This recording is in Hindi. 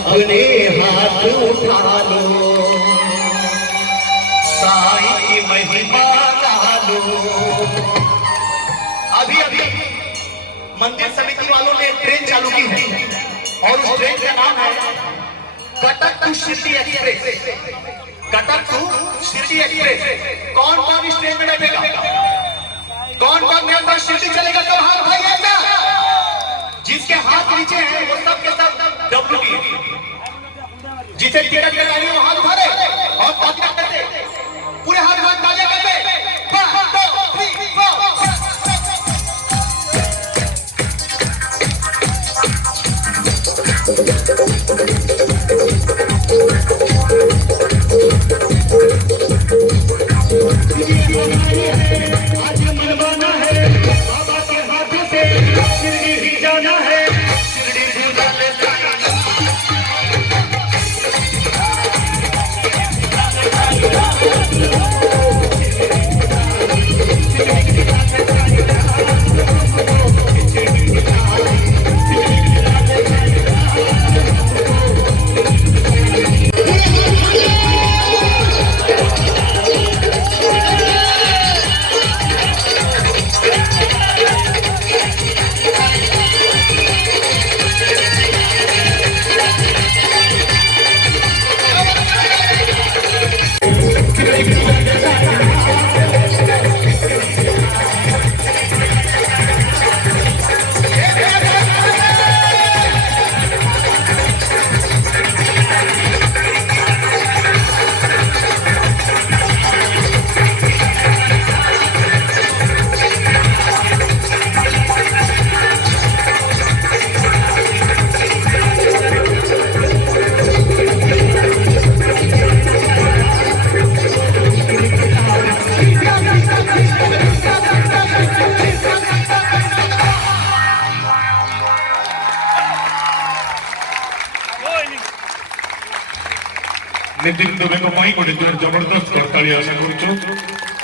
अपने हाथ उठा लो, साईं की महिमा गा लो। अभी अभी मंदिर समिति वालों ने ट्रेन चालू की है और उस ट्रेन का नाम है Cuttack to Shirdi express. Cuttack to Shirdi express. कौन कौन इस ट्रेन में बैठेगा? कौन कौन मेरे साथ शिरडी चलेगा? सब हाथ उठाइए। जिसके हाथ नीचे हैं वो सब के सब डब्ल्यू जिसे टिकट लगानी वो हाथ उठा रहे और तालियां करते, पूरे हाथ तालियां करते। 1 2 3 4। आज मनवाना है बाबा के हाथों से, शिरडी ही जाना है, शिरडी ही जाने नितिन दुबे को जबरदस्त करताली आशा करूँ।